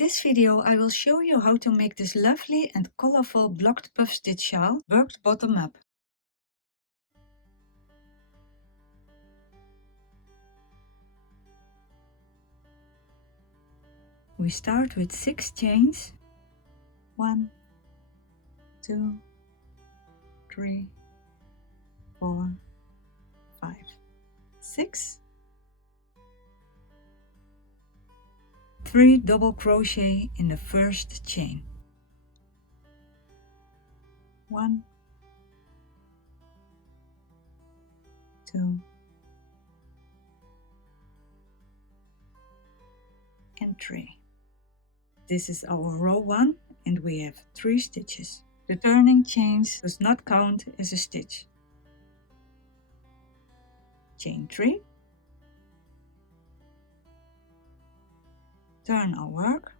this video I will show you how to make this lovely and colorful blocked puff stitch shawl worked bottom up. We start with 6 chains. 1, 2, 3, 4, 5, 6. 3 double crochet in the first chain. 1, 2, and 3. This is our row 1 and we have 3 stitches. The turning chains does not count as a stitch. Chain 3. Turn our work.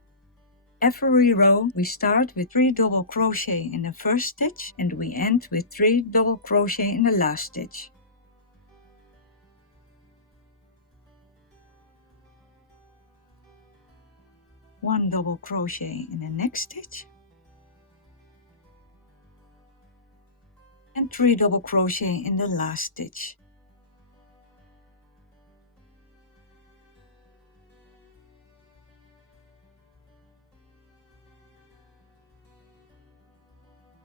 Every row we start with 3 double crochet in the first stitch and we end with 3 double crochet in the last stitch. One double crochet in the next stitch and 3 double crochet in the last stitch.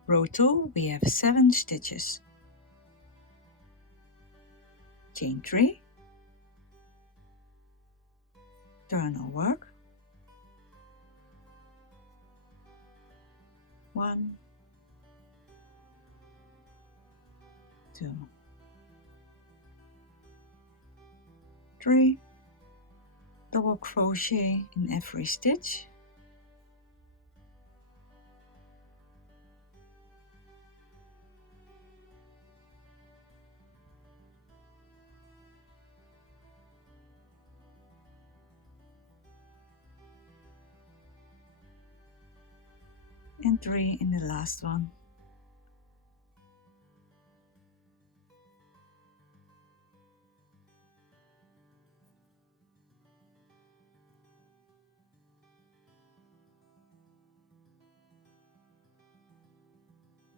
Row 2 we have 7 stitches. Chain 3. Turn our work. 1, 2, 3, double crochet in every stitch, and 3 in the last one.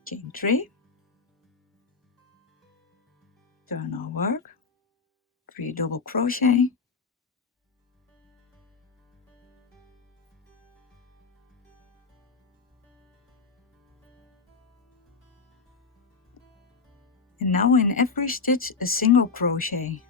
Chain 3. Turn our work. 3 double crochet. And now in every stitch a single crochet.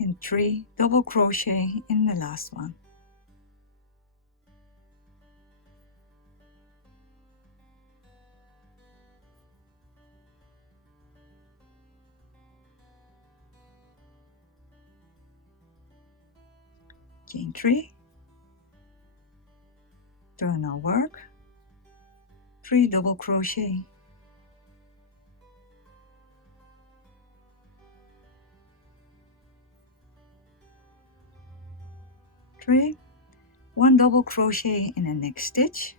And 3 double crochet in the last one. Chain 3, turn our work, 3 double crochet, three, 1 double crochet in the next stitch,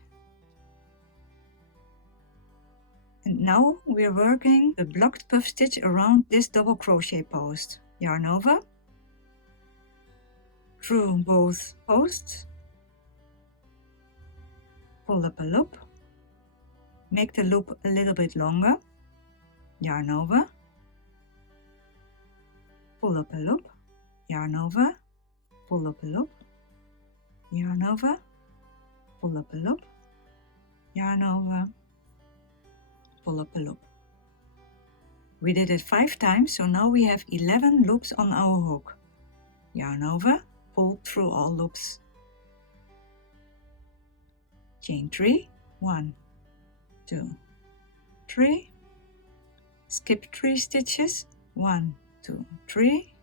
and now we are working the blocked puff stitch around this double crochet post. Yarn over, through both posts, pull up a loop, make the loop a little bit longer, yarn over, pull up a loop, yarn over, pull up a loop, yarn over, pull up a loop, yarn over, pull up a loop. We did it 5 times, so now we have 11 loops on our hook. Yarn over, pull through all loops. Chain 3, 1, 2, 3, skip 3 stitches, 1, 2, 3,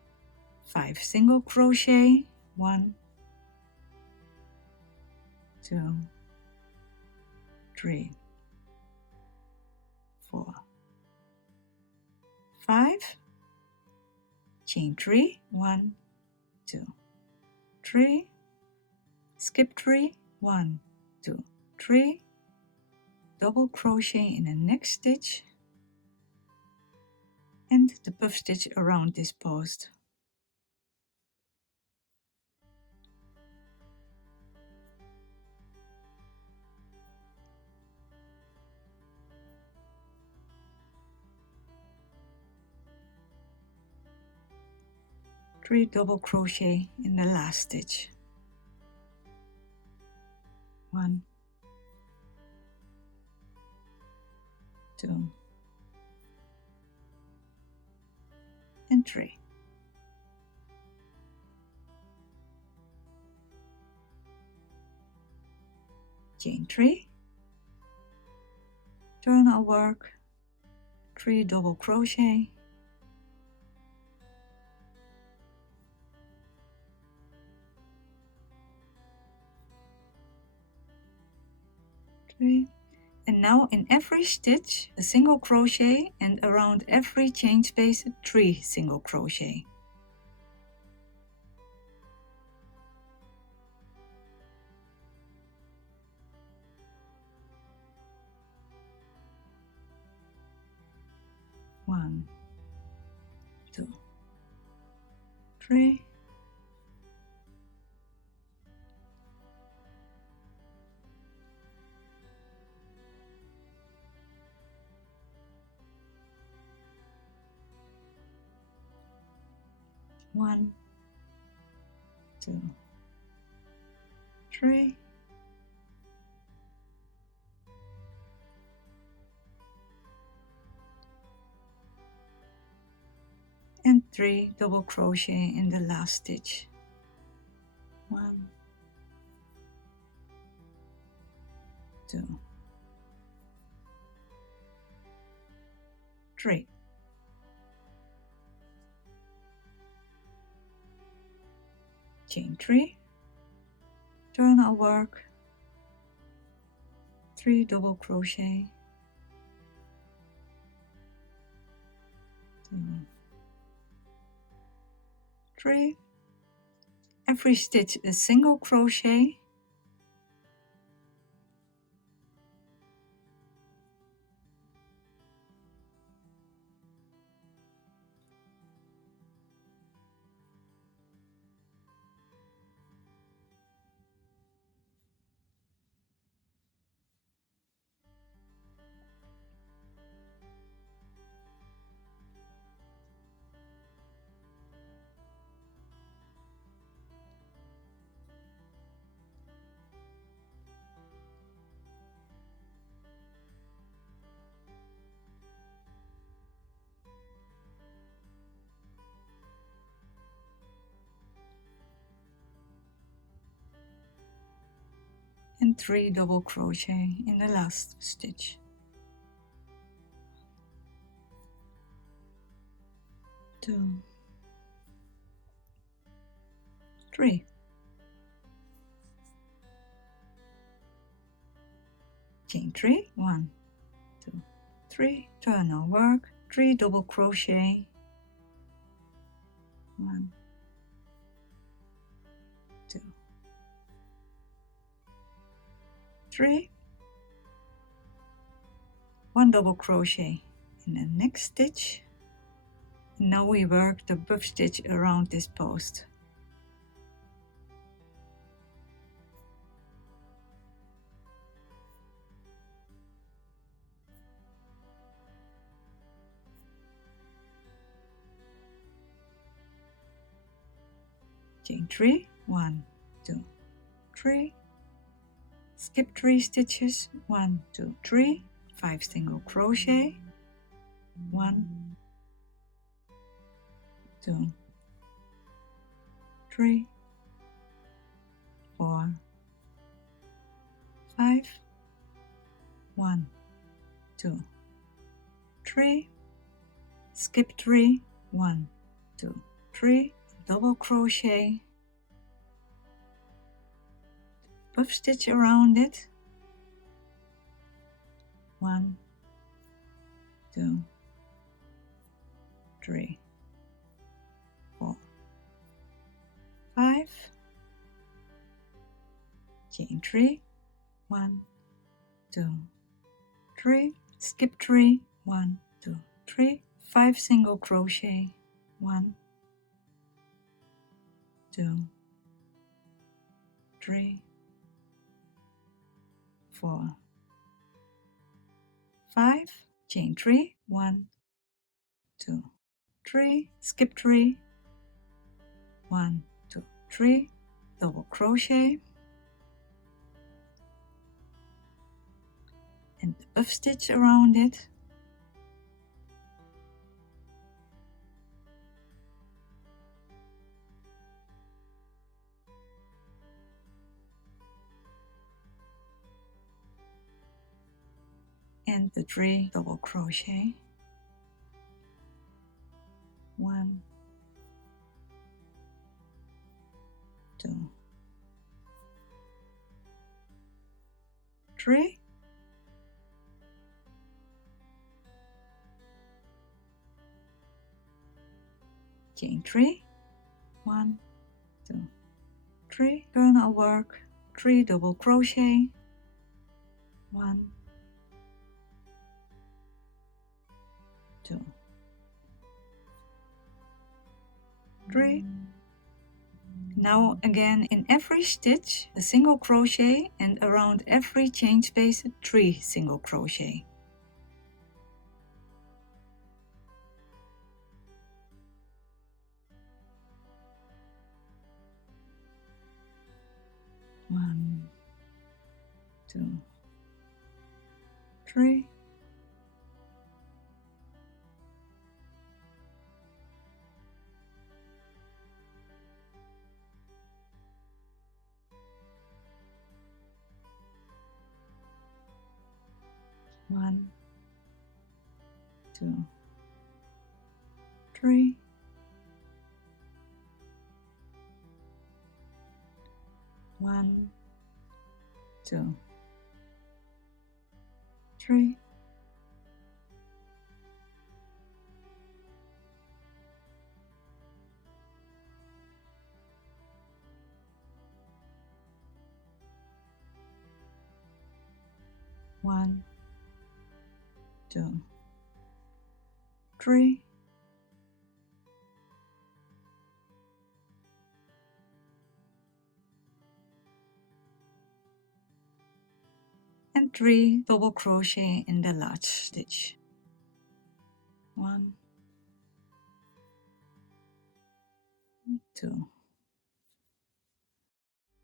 5 single crochet, 1, 2, 3, 4, 5, chain 3, 1, 2, 3, skip 3, 1, 2, 3, double crochet in the next stitch and the puff stitch around this post. Three double crochet in the last stitch. 1, 2, and 3. Chain 3, turn our work, 3 double crochet, and now in every stitch a single crochet, and around every chain space 3 single crochet. One, 2, 3. One, 2, 3. And 3 double crochet in the last stitch. 1, 2, 3. Chain 3, turn our work, 3 double crochet, 2, 3. Every stitch a single crochet, and 3 double crochet in the last stitch. 2, 3. Chain 3, 1, 2, 3. Turn our work, 3 double crochet, 1, 2, 3. 1 double crochet in the next stitch. And now we work the puff stitch around this post. Chain 3, 1, 2, 3. Skip 3 stitches, 1, 2, 3, 5 single crochet, 1, 2, 3, 4, 5, 1, 2, 3, skip 3, 1, 2, 3, double crochet, puff stitch around it, 1, 2, 3, 5, chain 3, 1, 2, 3, skip 3, 1, 2, 3, 5 single crochet, 1, 2, 3, 4, 5, chain 3, 1, 2, 3, skip 3, 1, 2, 3, double crochet, and the puff stitch around it, and the 3 double crochet, 1, 2, 3, chain 3, 1, 2, 3, journal work, 3 double crochet, 1, 2, 3. Now again in every stitch a single crochet, and around every chain space 3 single crochet. One, 2, 3. One, 2, 3. 1, 2, 3. 1, 2, 3. And 3 double crochet in the last stitch. 1, 2,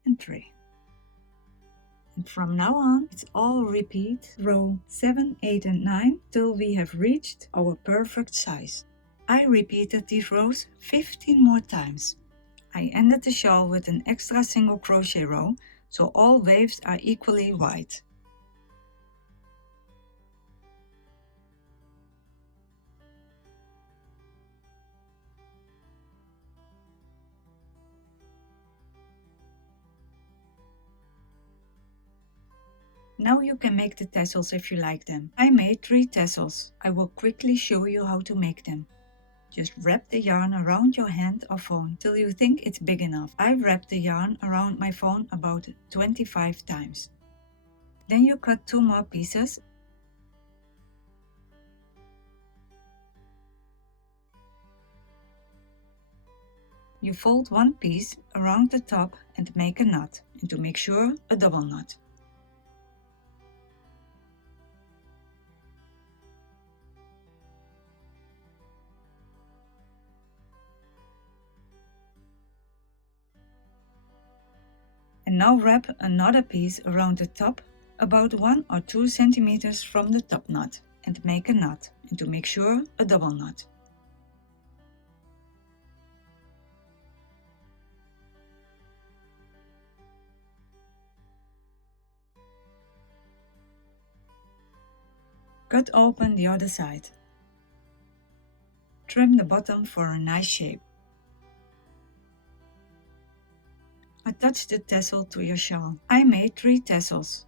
and 3. And from now on, it's all repeat row 7, 8 and 9 till we have reached our perfect size. I repeated these rows 15 more times. I ended the shawl with an extra single crochet row, so all waves are equally wide. Now you can make the tassels if you like them. I made 3 tassels. I will quickly show you how to make them. Just wrap the yarn around your hand or phone till you think it's big enough. I wrapped the yarn around my phone about 25 times. Then you cut 2 more pieces. You fold one piece around the top and make a knot, and to make sure, a double knot. And now wrap another piece around the top, about 1 or 2 centimeters from the top knot, and make a knot, and to make sure, a double knot. Cut open the other side. Trim the bottom for a nice shape. Attach the tassel to your shawl. I made 3 tassels.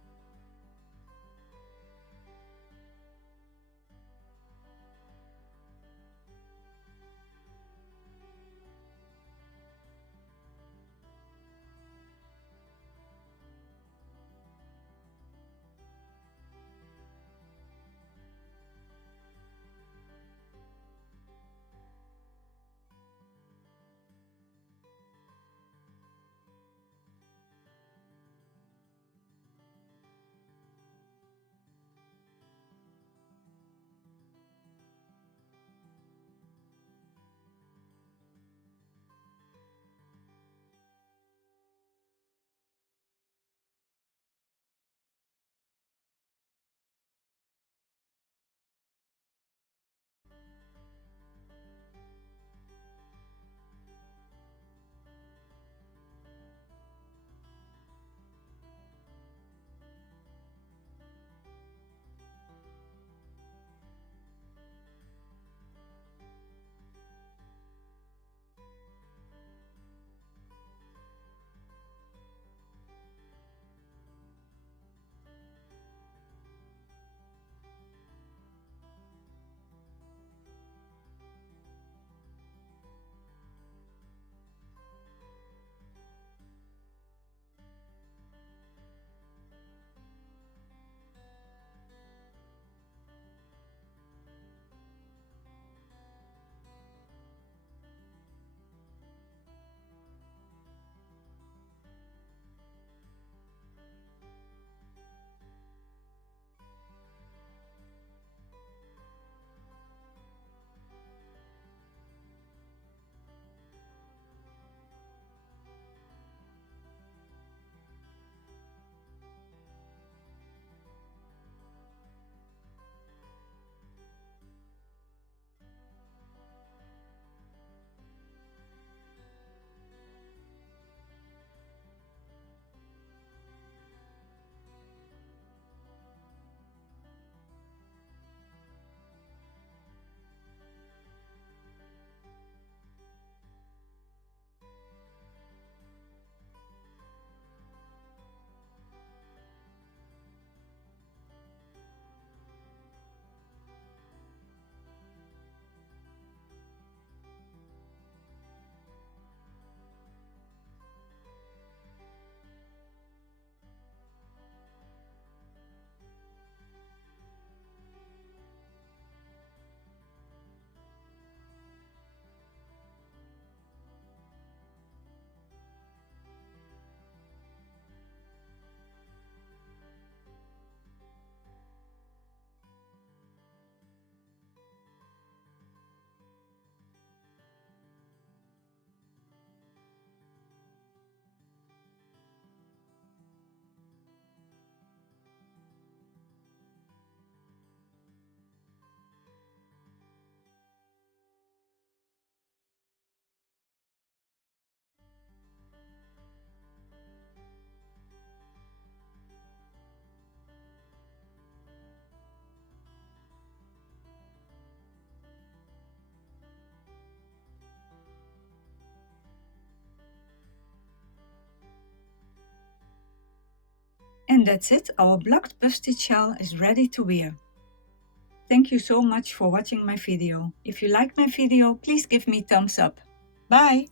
And that's it, our blocked puff stitch shawl is ready to wear. Thank you so much for watching my video. If you like my video, please give me thumbs up. Bye!